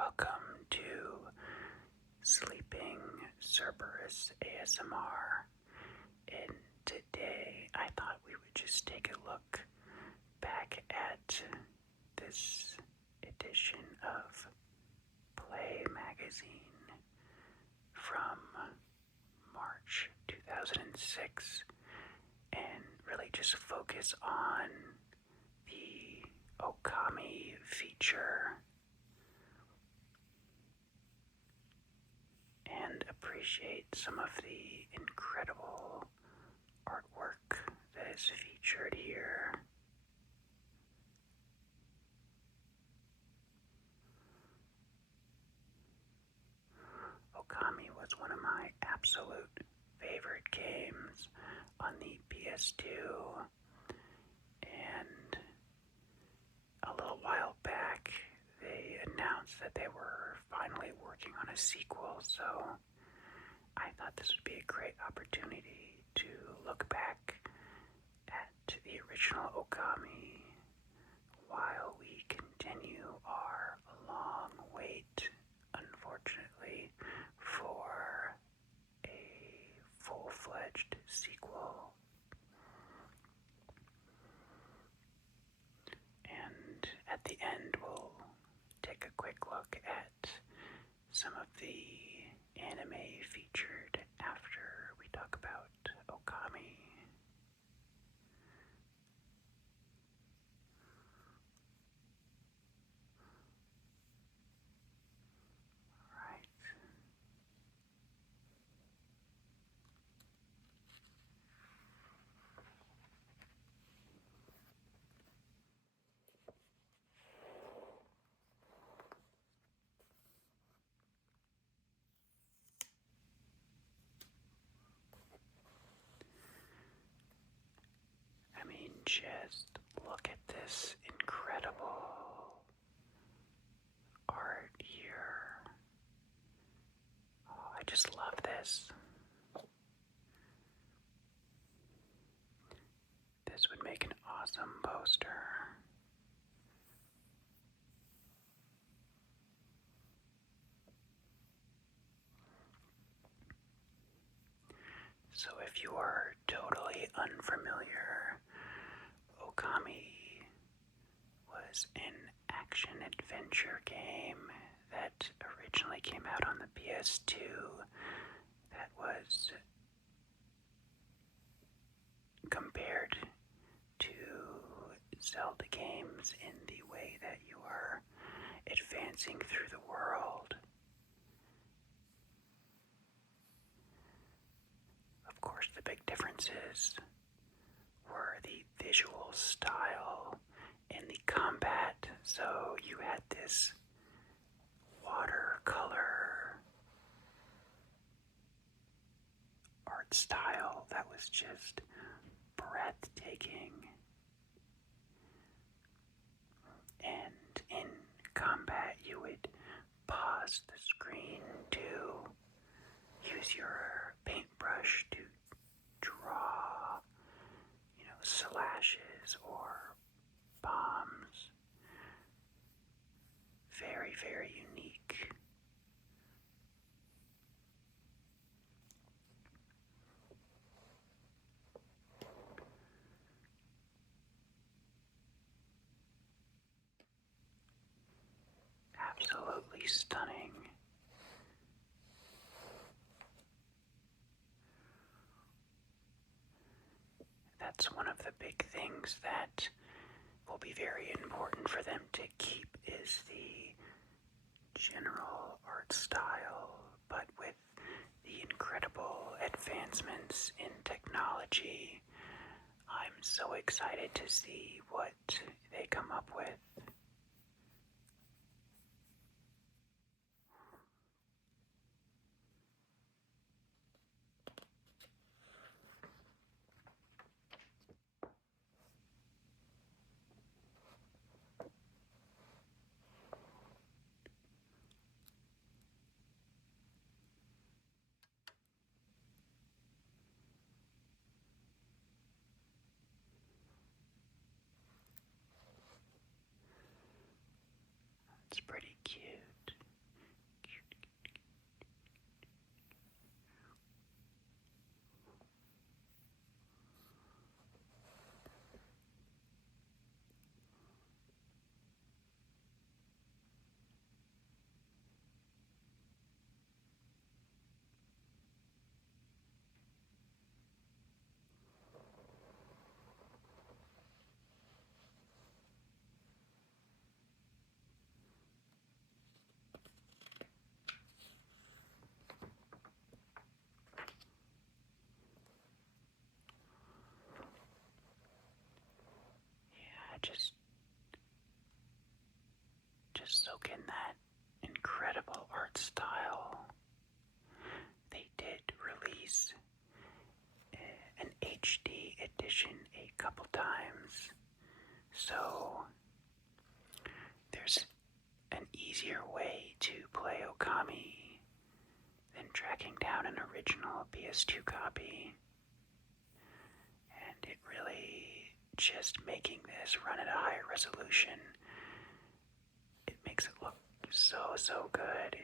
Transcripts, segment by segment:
welcome to Sleeping Cerberus ASMR. And today I thought we would just take a look back at this edition of Play magazine from March 2006 and really just focus on the Ōkami feature and appreciate some of the incredible artwork that is featured here. Ōkami was one of my absolute favorite games on the PS2, and a little while back they announced that they were finally working on a sequel, so I thought this would be a great opportunity to look back at the original Ōkami while we continue our long wait, unfortunately, for a full-fledged sequel. And at the end, we'll take a quick look at some of the anime featured after we talk about Ōkami. Alright. I mean, just look at this incredible art here. Oh, I just love this. This would make an awesome poster. So if you are totally unfamiliar, Ōkami was an action-adventure game that originally came out on the PS2 that was compared to Zelda games in the way that you are advancing through the world. Of course, the big differences were the visual style and the combat. So you had this watercolor art style that was just breathtaking. And in combat, you would pause the screen to use your paintbrush to draw, slashes or bombs. Very, very unique. Absolutely stunning. That's one of the big things that will be very important for them to keep is the general art style, but with the incredible advancements in technology, I'm so excited to see what they come up with. It's pretty cute. just soak in that incredible art style. They did release an HD edition a couple times, so there's an easier way to play Ōkami than tracking down an original PS2 copy. And it really, just making this run at a higher resolution, it makes it look so good.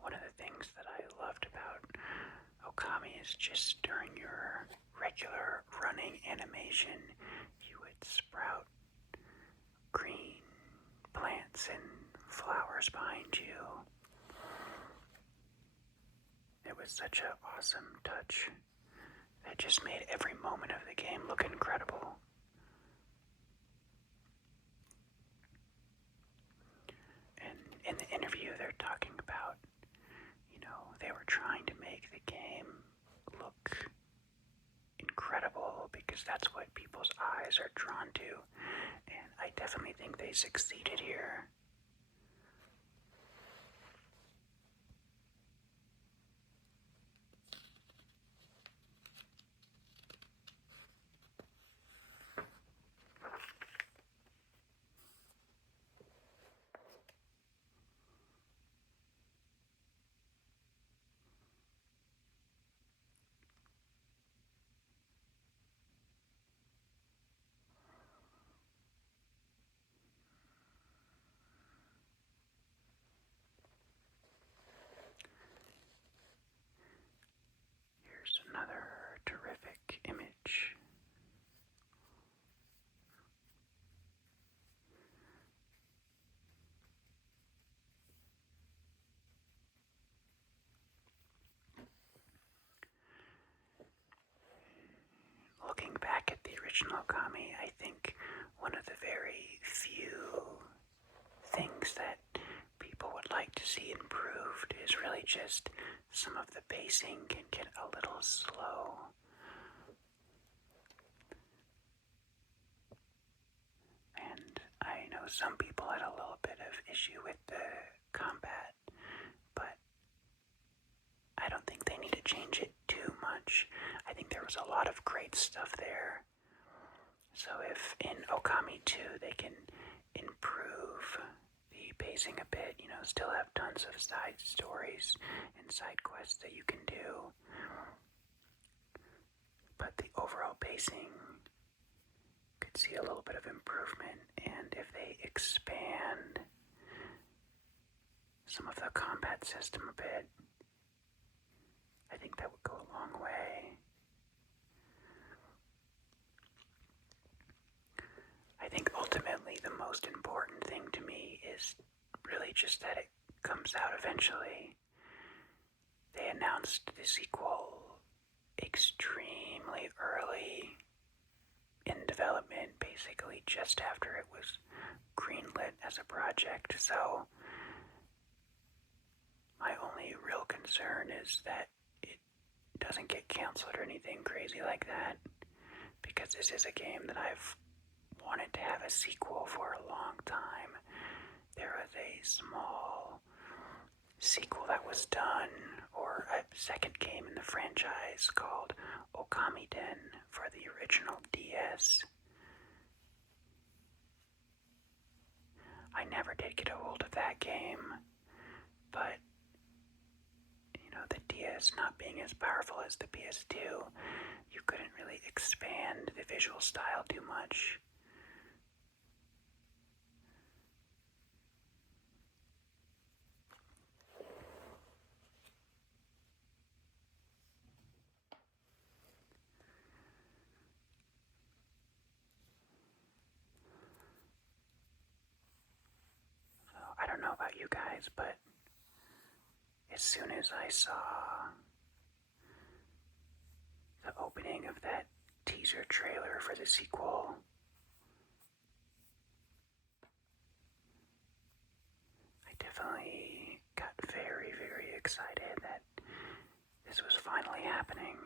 One of the things that I loved about Ōkami is just during your regular running animation, you would sprout green plants and flowers behind you. It was such an awesome touch that just made every moment of the game look incredible. And in the interview, they're talking about, they were trying to make the game look incredible because that's what people's eyes are drawn to. And I definitely think they succeeded here. Here's another terrific image. Looking back at the original Ōkami, I think one of the very few things that people would like to see improved is really just some of the pacing can get a little slow. And I know some people had a little bit of issue with the combat, but I don't think they need to change it too much. I think there was a lot of great stuff there. So if in Ōkami 2 they can improve the pacing a bit, still have tons of side stories and side quests that you can do, but the overall pacing could see a little bit of improvement. And if they expand some of the combat system a bit, I think that would go a long way. I think ultimately the most important thing to me is really just that it comes out eventually. They announced the sequel extremely early in development, basically just after it was greenlit as a project, so my only real concern is that it doesn't get canceled or anything crazy like that, because this is a game that I've wanted to have a sequel for a long time. There was a small sequel that was done, or a second game in the franchise called Ōkami Den for the original DS. I never did get a hold of that game, but the DS not being as powerful as the PS2, you couldn't really expand the visual style too much. So I don't know about you guys, but as soon as I saw the opening teaser trailer for the sequel. I definitely got very, very excited that this was finally happening.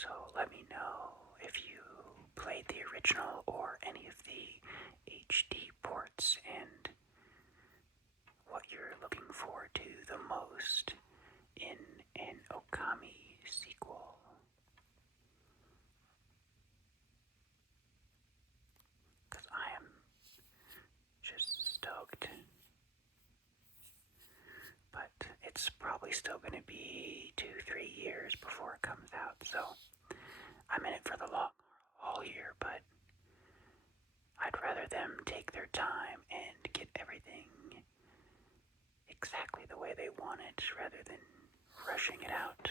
So let me know if you played the original or any of the HD ports and what you're looking forward to the most in an Ōkami sequel. Because I am just stoked. But it's probably still going to be 2-3 years before it comes out, so I'm in it for the long haul here, but I'd rather them take their time and get everything exactly the way they want it rather than rushing it out.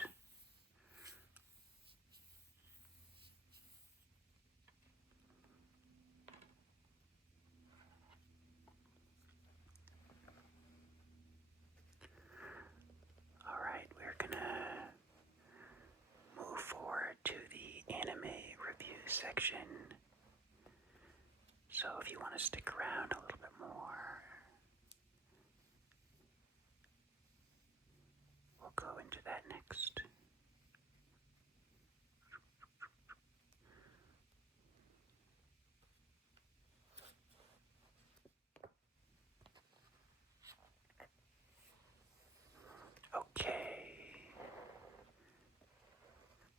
Alright, we're gonna move forward to the anime review section. So if you want to stick around a little bit more, we'll go into that next. Okay.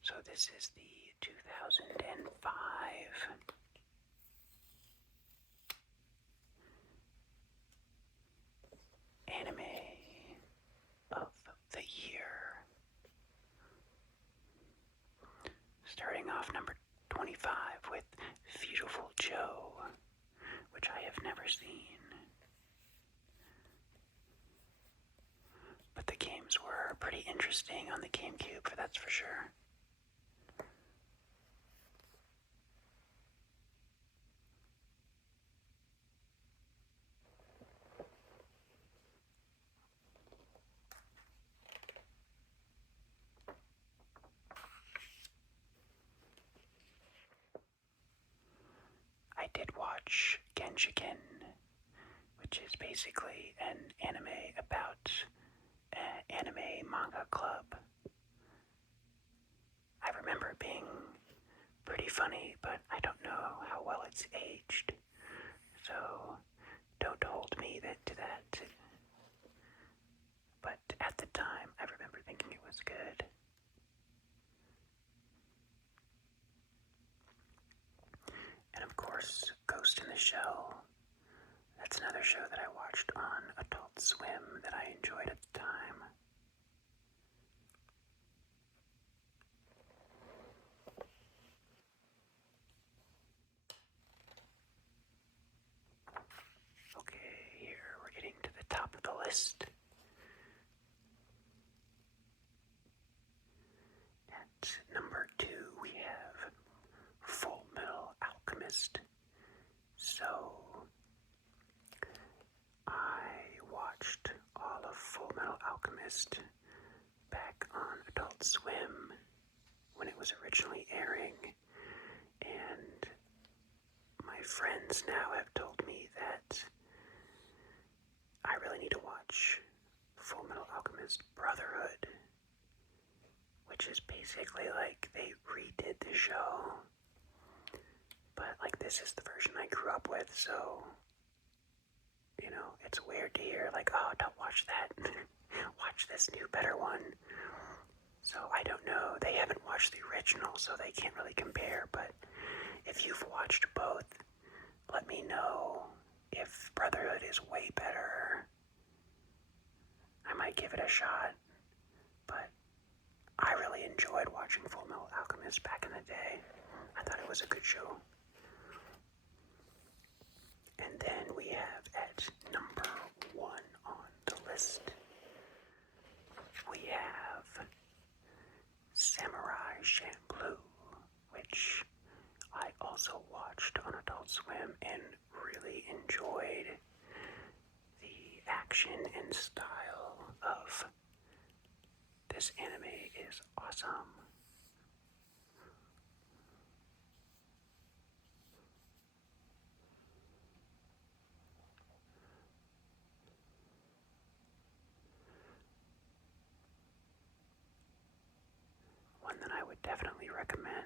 So this is the 2005 anime of the year. Starting off number 25 with Beautiful Joe, which I have never seen. But the games were pretty interesting on the GameCube, that's for sure. I did watch Genshiken, which is basically an anime about an anime manga club. I remember it being pretty funny, but I don't know how well it's aged. So don't hold me to that. But at the time, I remember thinking it was good. And of course, Ghost in the Shell. That's another show that I watched on Adult Swim that I enjoyed at the time. Okay, here we're getting to the top of the list. At number 2, we have Full Metal Alchemist. So, I watched all of Full Metal Alchemist back on Adult Swim when it was originally airing, and my friends now have told me that I really need to watch Full Metal Alchemist Brotherhood, which is basically like they redid the show, but like this is the version I grew up with, so you know, it's weird to hear like, oh, don't watch that, watch this new better one. So I don't know, they haven't watched the original, so they can't really compare, but if you've watched both, let me know if Brotherhood is way better. I might give it a shot, but I really enjoyed watching Full Metal Alchemist back in the day. I thought it was a good show. And then we have at number 1 on the list, we have Samurai Champloo, Adult Swim and really enjoyed the action and style of this anime is awesome. One that I would definitely recommend.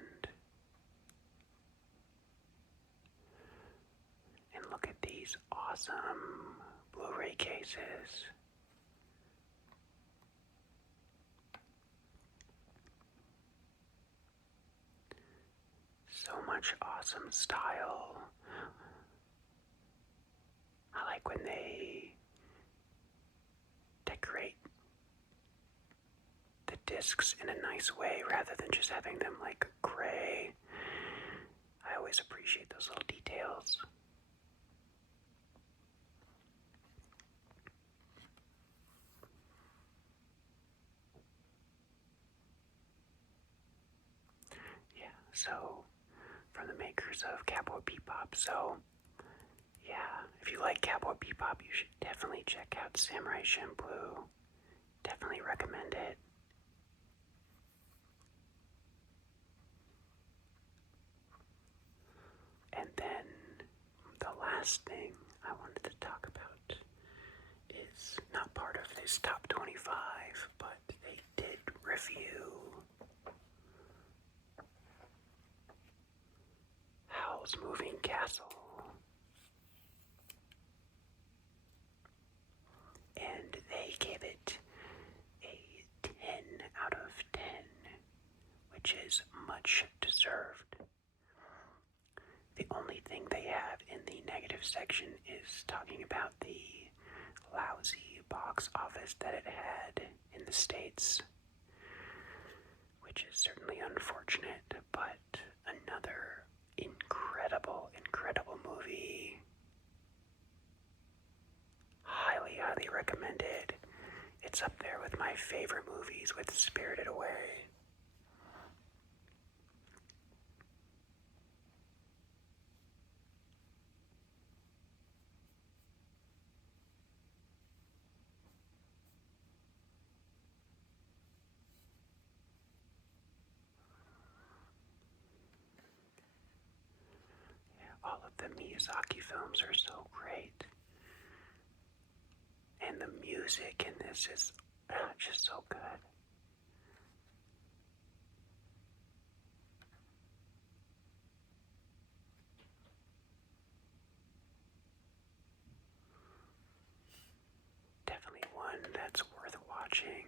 And look at these awesome Blu-ray cases. So much awesome style. I like when they decorate the discs in a nice way rather than just having them like gray. I always appreciate those little details. Yeah, so from the makers of Cowboy Bebop. So yeah, if you like Cowboy Bebop, you should definitely check out Samurai Champloo. Definitely recommend it. And then the last thing I wanted to talk about is not part of this top 25, but they did review Howl's Moving Castle. And they gave it a 10 out of 10, which is much deserved. The only thing they have in the negative section is talking about the lousy box office that it had in the States, which is certainly unfortunate, but another incredible, incredible movie. Highly, highly recommended. It's up there with my favorite movies with Spirited Away. All of the Miyazaki films are so great. And the music in this is just so good. Definitely one that's worth watching,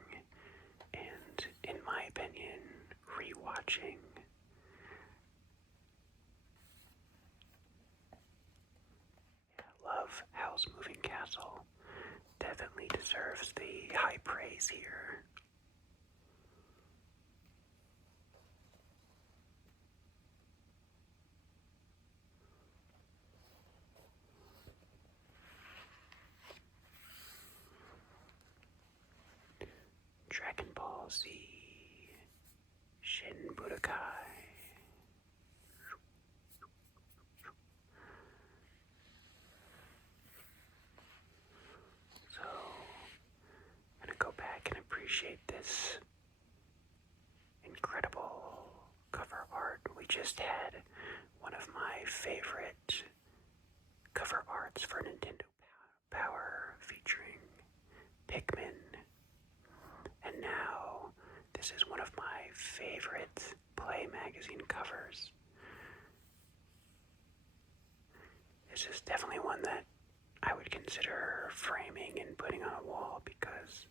and in my opinion, rewatching. Love Howl's Moving Castle. Definitely deserves the high praise here. Dragon Ball Z Shin Budokai. So, I'm gonna go back and appreciate this incredible cover art. We just had one of my favorite cover arts for Nintendo Power featuring Pikmin. And now this is one of my favorite Play magazine covers. This is definitely one that I would consider framing and putting on a wall because